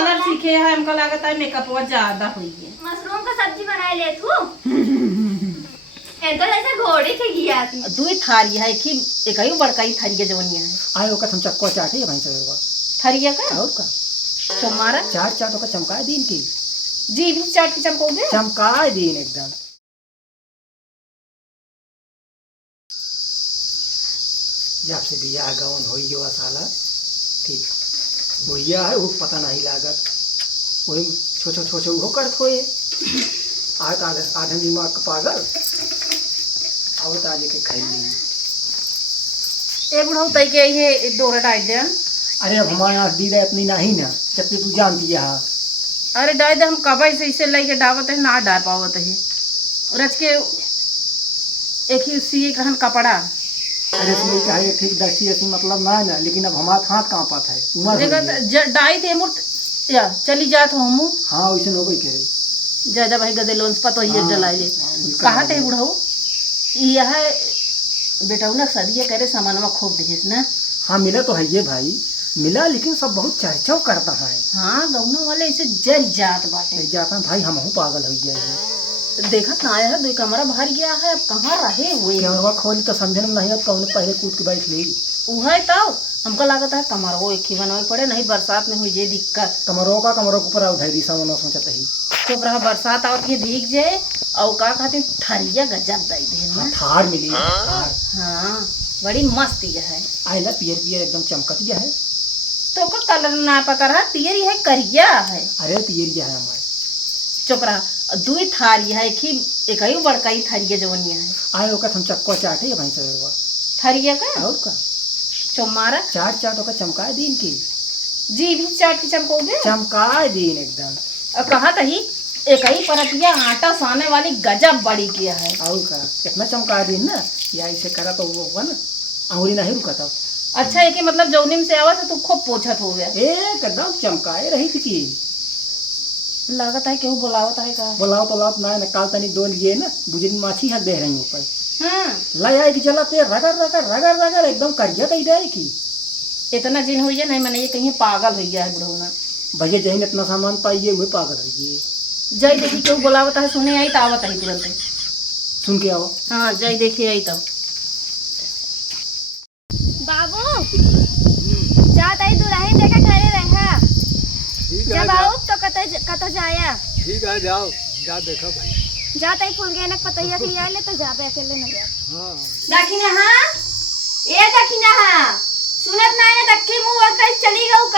Parlour सीखे है, हमको लागत है मेकअप ज्यादा हुई है। मशरूम का सब्जी बना ले तू। तो जैसे घोड़ी थी गया थी। दुई थारी है कि एक ही बड़का ही थारी है जवनिया है। आए ओका हम चक्को चाटे भाई सवेरवा। थारिया का और का चमारा चाट चाट ओका चमकाए दिन की। जी भी चाट के चमकोगे चमकाए दिन एकदम। जब से बियाह गवन होई जो साला ठीक होइया है वो पता नहीं लागत वही छोटे छोटे वो करत होए आज आधे दिमाग का पागल आवत आज के खाई ली। ए बुढ़ऊ तई के ये डोरा डाल दे। अरे अब हमारे यहाँ दीदा इतनी नहीं ना जब तू जानती है। अरे डाल दे, हम कब से इसे लेके डावत है ना डाल पावत है रच के एक ही सी कहन कपड़ा। अरे इसमें क्या है ठीक दर्शी ऐसी मतलब ना है ना, लेकिन अब हमारा हाथ कहाँ पाता है उम्र देखा डाई थे मुर्त या चली जात हो हम। हाँ वैसे हो गई करे जा भाई गदे लोन पतो ही हाँ, डलाई ले कहा थे बुढ़ऊ यह बेटा ना सदिया करे सामानवा खूब दिखिस ना। हाँ मिला तो है ये भाई मिला, लेकिन सब बहुत चर्चा करता है। हाँ गौना वाले इसे जल जात बाटे जाता भाई हम पागल हो गया। देखा ना आया है, दो कमरा बाहर गया है, अब कहाँ रहे हुए कैमरा खोल तो समझने में नहीं, अब कौन पहले कूद के बैठ ले वह तो हमको लागत है कमरो एक ही बनवाए पड़े, नहीं बरसात में हुई जे दिक्कत। कमरों के ऊपर उठाई दिशा में सोचता ही चुप रहा, बरसात आवत ये भीग जाए और का खाते ठरिया गजब दई दे ना। थार मिली थार। हाँ बड़ी मस्त ये है। आइला पियर पियर एकदम चमकत गया है। तो का कलर ना पता रहा तियरी है करिया है। अरे पियर गया है हमारे। चुप रहा, दुई थारी है कि एक ही बड़का ही थारिया जवनिया है। आए ओका हम चक्को चाटे भाई सवेरवा। थारिया का और का चौमारा चाट चाट ओका चमकाए दिन की। जी भी चाट के चमकोगे चमकाए दिन एकदम। और कहा तही एक ही परतिया आटा साने वाली गजब बड़ी किया है। और का इतना चमकाए दिन ना या इसे करा तो वो हुआ ना अंगुली नहीं रुका था। अच्छा है कि मतलब जौनिम से आवा तो खूब पोछत हो गया एकदम चमकाए रही थी की। लागत है केहू बुलावत है का बोलाओ तो लात ना काल तनी डोल गए ना बुझिन माछी हक दे रही ऊपर। हाँ लाया कि चला ते रगड़ रगड़ रगड़ रगड़ एकदम करिया कही दे की। इतना जिन हुई है नहीं मैंने ये कहीं पागल हो गया है बुढ़ौना। भैया जहीन इतना सामान पाइए हुए पागल है। जय देखी केहू बुलावत है सुने आई तो आवत है तुरंत। सुन के आओ। हाँ जय देखी आई तो बाबू जात आई दुल्हन देखा घरे रहा जब आओ तो कत जाया। ठीक है जाओ जा देखो भाई। जात आई फूल गए पतैया खिया ले तो जाबे अकेले न जा। हाँ दखिना हां ए दखिना हां सुनत ना है दक्के मुंह वकल चली गऊ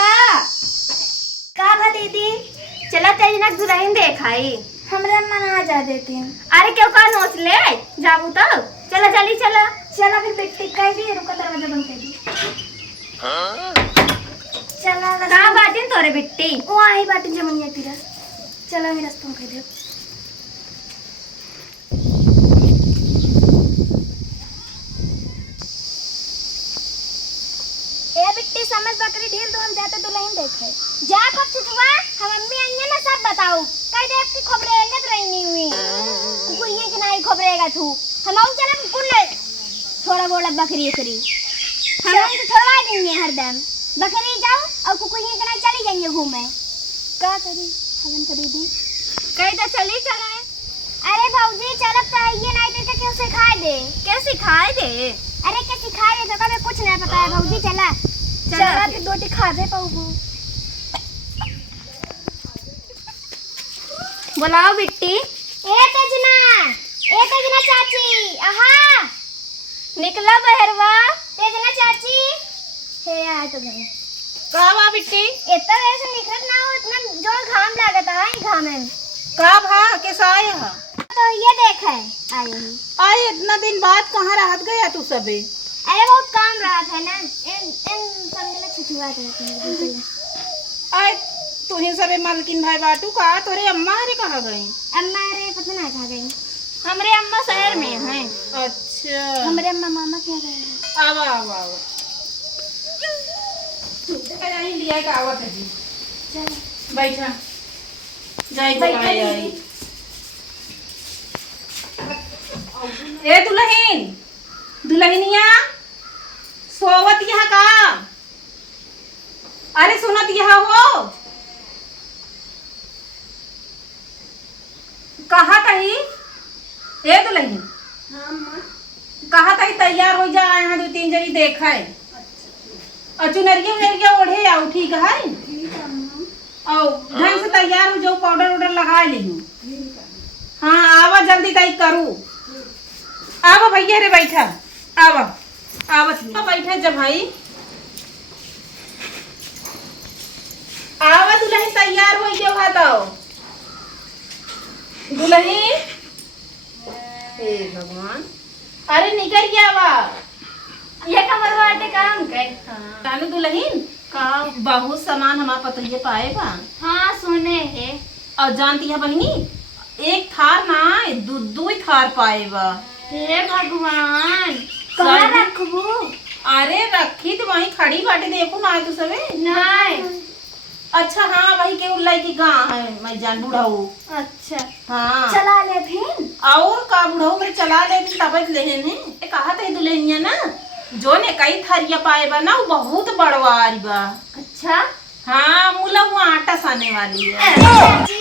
का भा दीदी चला तेरी ना दुल्हन देखाई हमरा मन आ जा देती हैं। अरे क्यों का नोच ले जाबू तो चला जल्दी चला चला फिर बेटी कह दी रुको दरवाजा बंद कर दी। चला कहां बाटिन तोरे बिट्टी ओ आई बाटिन जमनिया तेरा चला मेरा रास्ता कह दे। ए बिट्टी समझ बकरी ढील तो हम जाते दुल्हन देखे जा कब छिटवा हम मम्मी आएंगे ना सब बताओ कह दे आपकी खबरें अंगत रहनी हुई कुकुरिए के नहीं खबरेगा तू हम आऊ चला कुल थोड़ा बोला बकरी करी हम तो थोड़ा देंगे हरदम बकरी जाओ और कुकुरिए के नहीं चली जाएंगे घूमे का करी हलन कर दी कह दे चली चले। अरे भौजी चलब तो ये नहीं देते क्यों सिखाए दे क्या सिखाए दे। अरे क्या सिखाए दे तो कभी कुछ नहीं पता है भौजी चला चला फिर दो खा दे पाऊबू। बुलाओ बिट्टी ए तेजना चाची आहा निकला बहरवा तेजना चाची हे आ तो गए का बा बिट्टी इतना देर से निकलत ना हो इतना जो घाम लागत है ई घाम में का भा कैसा आया है तो ये देख है आई हूं। आए इतना दिन बाद कहाँ रहत गया तू सबे। अरे बहुत काम रहा था ना इन समझ ले छुछुआ थे आए तू ही सबे मालकिन भाई बाटू का तोरे अम्मा रे कहाँ गई। अम्मा रे पता ना कहाँ गई हमरे अम्मा शहर में है। अच्छा हमरे अम्मा मामा क्या गए आवा आवा आवा कहीं लिया का आवत है जी चल बैठा जाई बैठा आई आई ए दुल्हन दुल्हनिया सोवत यहाँ का। अरे सुनत यहाँ हो दुल्हन हाँ माँ। कहा था तैयार हो जा, यहाँ 2-3 जनी देखा है और चुनरिया उनरिया ओढ़े आओ, ठीक है? आओ ढंग से तैयार हो जाओ, पाउडर वाउडर लगा ली। हाँ आवा जल्दी तय करू। आवा भैया रे बैठा, आवा आवा बैठा जब भाई। आवा दुल्हन तैयार हो गया हुआ तो दुल्हन, हे भगवान, अरे निकल गया वा ये कमर वाटे काम कर। तानू दुल्हन का बहुत सामान हमारा पतोहिए पाए बा। हाँ सुने है। और जानती है बहनी, एक थार ना दू थार पाए बा। हे भगवान, कहाँ रखबू? अरे रखी तो वहीं खड़ी बाटे, देखो ना तो सबे। नहीं। अच्छा हाँ वही के उल्लाई की गाँ है, मैं जान बुढ़ाऊ। अच्छा हाँ चला ले फिर। और का बुढ़ाऊ मेरे चला ले तब लेहन है। कहा था दुल्हनिया ना जो ने कई थारिया पाए बा ना, वो बहुत बड़वारी बा। अच्छा हाँ मुला वो आटा साने वाली है। चाची,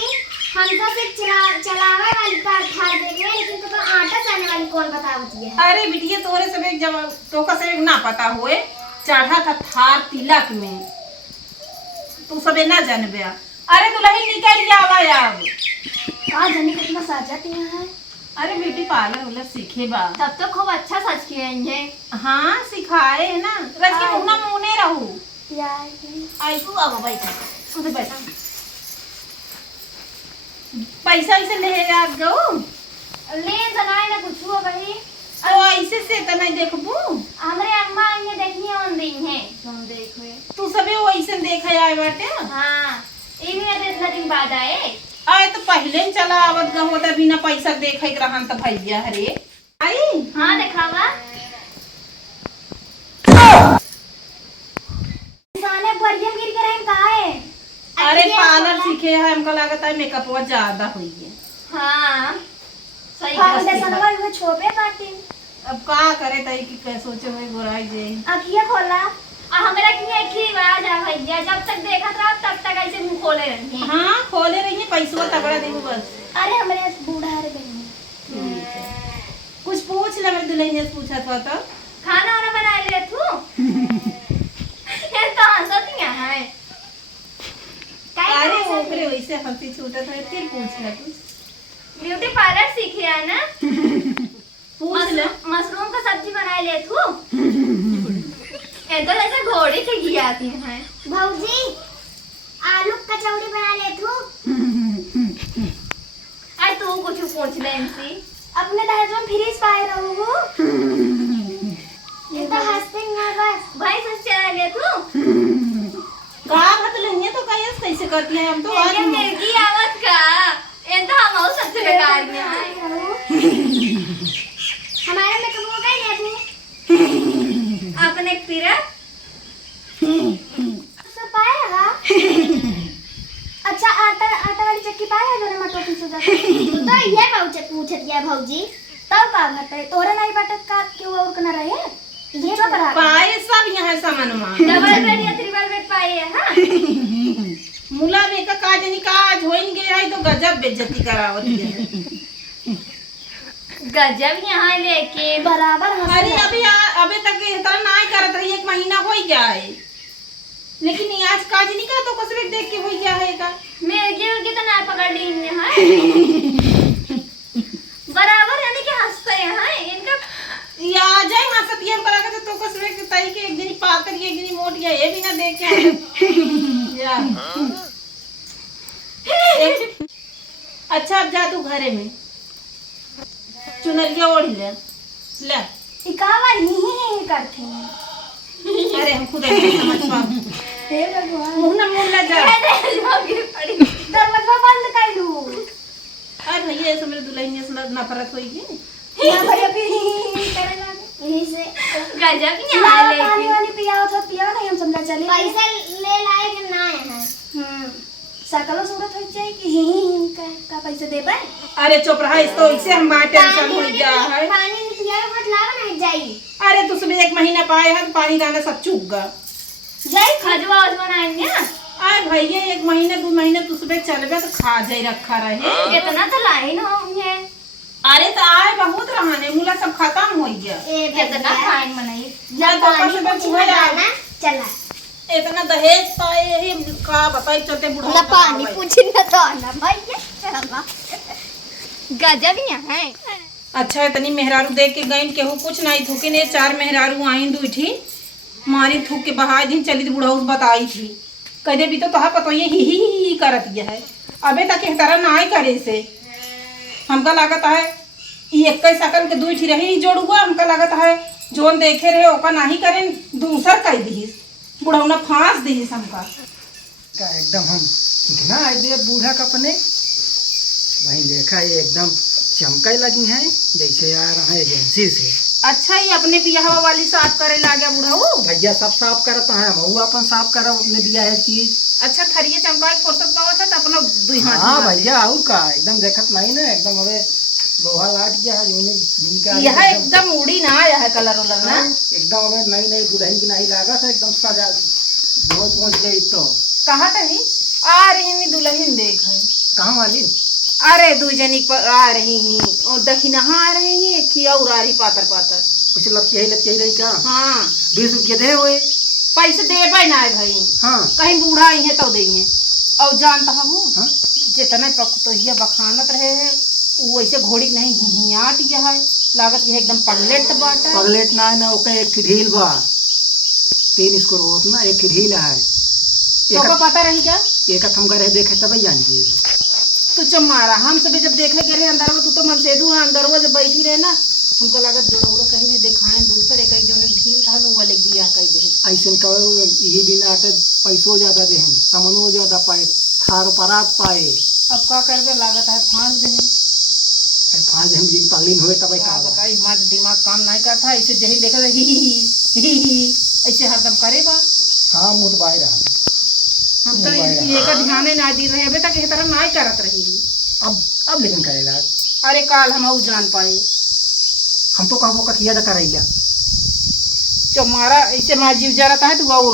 हम तो सिर्फ चलावे वाली कार थार देख रहे हैं, लेकिन तो आटा साने वाली कौन बतावती है? अरे बिटिया तोरे सब एक जब तो का सब एक ना पता होए, चढ़ा था थार तिलक में, तू सबे ना जानबे। अरे दुल्हन निकल जावा अब। कहाँ जाने कितना सजाती है। अरे ब्यूटी पार्लर वाला सीखे बा। तब तो खूब अच्छा सच किए हैं। हाँ सिखाए है ना, रज के मुंह ना मुने रहू। यार आई तू अब बैठा, उधर बैठा। पैसा ऐसे ले याद गो ले जनाए ना कुछ हो भाई। तो ऐसे से तो नहीं देखबू। हमरे अम्मा ने देखनी ऑन दिन है, तुम देखो। तू सबे वैसे देखे आए बाटे। हाँ ये भी इतना दिन बाद आए। आए तो पहले ही चला आवत गहो त बिना पैसा देखे रहन त भैया हरे आई। हाँ दिखावा। साने बढ़िया गिर के रहन कहाँ है? अरे पार्लर सीखे है, हमको लागत है मेकअप बहुत ज्यादा हुई है। हाँ सही फाउंडेशन वाली में छोपे पाटी। अब का करे तई कि कैसे सोचे हुए गोराई जे। आँखियाँ खोला। हमरा की एक आवाज आ भैया, जब तक देखत रहो तब तक ऐसे मुंह खोले रही। हाँ खोले रही है, पैसा तगड़ा देबो बस। अरे हमारे बूढ़ा है बहन। कुछ पूछ ले, मेरे दुल्हन ने पूछा था तो। खाना वाना बना ले तू। ये तो हंसती है। अरे ओकरे वैसे हंसी छूटा था, फिर पूछ ले कुछ। ब्यूटी पार्लर सीखे है ना? पूछ ले। मशरूम का सब्जी बना ले तू। ये तो जैसे घोड़े की घी आती है। भौजी आलू कचौड़ी बना ले तू। आई तू कुछ पूछ ले इनसे। अपने दहेज में फ्रीज पाए रहूँ। ये तो हंसते हैं बस। भाई सच चला ले तू। का भत लेंगे तो कैसे करती है हम तो आज ये मेरी आवाज का ये तो हम और सबसे बेकार में है। हमारे में कब हो गए लेबू अपने पीरा सब पाएगा। अच्छा आटा वाली चक्की पाया जो ने मटो पीसो जाता तो ये पूछ दिया भौजी तब का घटे तोरे नहीं बटत का क्यों और कना रहे ये सब रहा पाए सब यहाँ सामानमा। डबल बेड या ट्रिपल बेड पाए है। हां मुला में का काज नहीं काज होइन गया है तो गजब बेइज्जती करावती है। गजब यहाँ लेके बराबर। अरे अभी तक इतना नहीं करत रही, 1 महीना हो ही गया है, लेकिन ये आज काज नहीं का तो कसरे देख के हो गया है का। मेरे तो ना पकड़ ली इनने है। बराबर यानी कि हंसते हैं इनका या जाए हंसत ये हम करा के तो कसरे के तई के एक दिन पाकर एक दिन मोट गया, ये भी ना देख के या अच्छा अब जा तू घरे में चुनरिया ओढ़ ले ले। इकावा ही करते हैं। अरे हम खुद नहीं समझ पा। हे भगवान मुंह ना मुंह ले जा। दरवाजा बंद कर लूं। अरे भैया ऐसे मेरे दुल्हन ने सुना नफरत होगी ना भैया फिर करे लागे यही से गजब ही यहाँ लेके पानी वानी पिया तो पिया नहीं हम समझा चले पैसा ले लाए कि ना है। सकलो सूरत हो जाए कि का पैसे देबे। अरे चुप रहा, इस तो इससे हम टेंशन हो गया है। पानी नहीं पिया मत लावा नहीं जाई। अरे तू सुबह 1 महीना पाए है तो पानी दाना सब चूक गया जाई खजवा आज बनाएंगे। आए भैया 1 महीना 2 महीने तू सुबह चलबे तो खा जाई रखा रहे। इतना तो लाइन हो है अरे तो आए बहुत रहने मुला सब खत्म हो गया। कितना फाइन मनाई या तो पैसे बच हुए ना चला इतना दहेज पाए यही का बताई चलते बुढ़ा ना पानी पूछी ना तो ना भैया गजब ही है। अच्छा इतनी मेहरारू देख के गईन केहू कुछ नहीं थूकी ने 4 मेहरारू आईन दूठी मारी थूक के बहाई दिन चली थी बुढ़ा बताई थी कदे भी तो तोहा पता ये ही करत यह है अबे तक एह तरह ना करे से हमका लागत है ये एक सकल के दूठी रही जोड़ हुआ हमका लागत है जोन देखे रहे ओका नहीं करें दूसर कह दीस बुढ़ौना फांस दीस हमका का एकदम हम घिना आए दे बूढ़ा का अपने वहीं देखा ये एकदम चमकई लगी हैं जैसे आ रहा है एजेंसी से। अच्छा ही अपने बियाह वाली साफ करे लागे बुढ़ऊ भैया सब साफ करता है हम अपन साफ करब अपने बिया है चीज। अच्छा थरिये चंपा के फुर्सत पावत है तो अपना दुई हाथ हाँ धुआ दे। भैया और का एकदम देखत नहीं ना एकदम अबे लोहा लाट गया है जोने दिन का यह एकदम उड़ी ना आया है कलर उलर ना एकदम अबे नई नई दुल्हन की नहीं लागत है एकदम सजा बहुत पहुंच गई तो कहा तही आ रही नहीं दुल्हन देख है कहाँ वाली अरे दू जनी पर आ रही ही और दखिना आ रही ही खिया उड़ा रही पातर पातर कुछ लपची रही का हाँ 20 रुपये दे हुए पैसे दे ना है भाई हाँ कहीं बूढ़ा आई है तो देंगे और जानता हूँ हाँ जितना तो ये बखानत रहे है वैसे घोड़ी नहीं हियाट यह है लागत यह एकदम पगलेट बाटा पगलेट ना है ना ओके एक ढील बा 3 इसको रोत ना एक ढील है तो का पता रही क्या एक हम गए देखे तब जानिए तू चम मारा हम सब जब देखे गए अंदर में तू तो मन से दू अंदर में जब बैठी रहे ना हमको लागत जोड़ा कहीं नहीं दिखाए दूसरे एक जो ढील था ना वाले बिया कह दे ऐसे कहो यही दिन आटे पैसों ज्यादा दे सामानो ज्यादा पाए थार परात पाए अब का करबे लागत है फांस दे फांस हम जी पगलीन हुए तब का बताई हमारा दिमाग काम नहीं करता ऐसे जही देखा ही ऐसे हरदम करेगा हाँ मुँह तो बाहर रहा हम तो एक ध्यान ना दी रहे अबे तक इस तरह नहीं करत रही अब लेकिन करेला अरे काल हम जान पाए हम तो कहबो का किया कर रही जो मारा ऐसे मार जीव जा रहा है तो वो